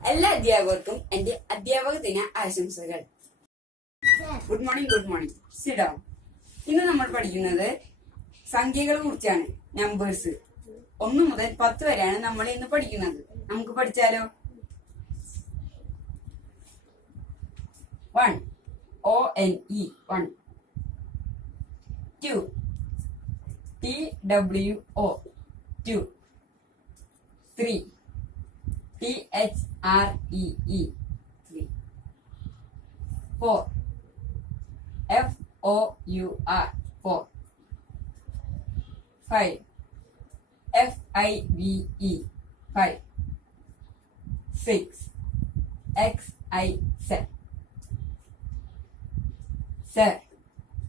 എല്ലാ അധ്യാപകർക്കും എന്റെ അധ്യാപക ദിന ആശംസകൾ. ഗുഡ് മോർണിംഗ് ഗുഡ് മോർണിംഗ് സിഡോ ഇന്ന് നമ്മൾ പഠിക്കുന്നത് സംഖ്യകളെ കുറിച്ചാണ് നമ്പേഴ്സ് ഒന്ന് മുതൽ പത്ത് വരെയാണ് നമ്മൾ ഇന്ന് പഠിക്കുന്നത്. നമുക്ക് പഠിച്ചാലോ? One O N E one two T W O two three T H R E E. Tree. Four. F O U R. Four. Five. F I V E. Five. Six. X I Z. Seven.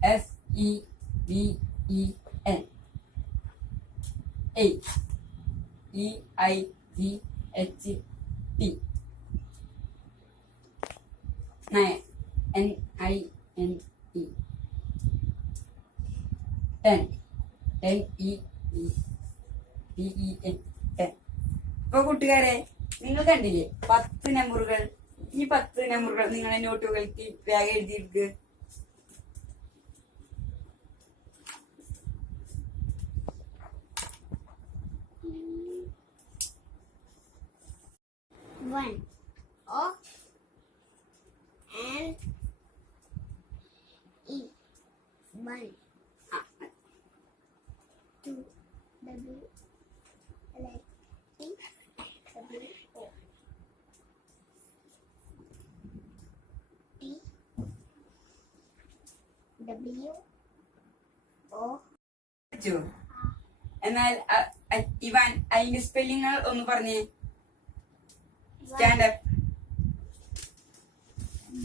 S E V E N. Eight. E I G H nine N I N E ten ten E P E N ten ഇപ്പൊ കൂട്ടുകാരെ നിങ്ങൾ കണ്ടില്ലേ പത്ത് നമ്പറുകൾ ഈ പത്ത് നമ്പറുകൾ നിങ്ങളെ നോട്ടുകൾക്ക് വേഗം എഴുതിയെടുക്ക്. One O N E one ആ, two W L I E W O T W O പഠിച്ചോ എന്നാൽ അ- അ- ഇവാൻ അതിന്റെ സ്പെല്ലിങ്ങൾ ഒന്ന് പറഞ്ഞേ stand up.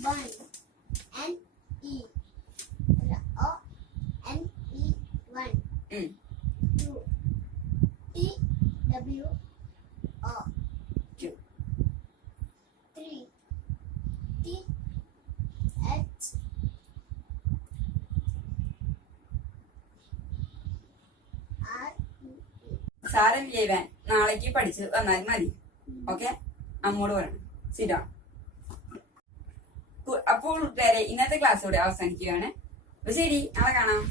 Bun. N E O N E one two T W O three T H സാരമില്ല Ivan നാളേക്ക് പഠിച്ച് വന്നാൽ മതി ഓക്കെ അമ്മോട് പറയണം ശരിയാ അപ്പോൾ കൂട്ടുകാരെ ഇന്നത്തെ ക്ലാസ് ഇവിടെ അവസാനിക്കുകയാണ്. അപ്പൊ ശരി നാളെ കാണാം.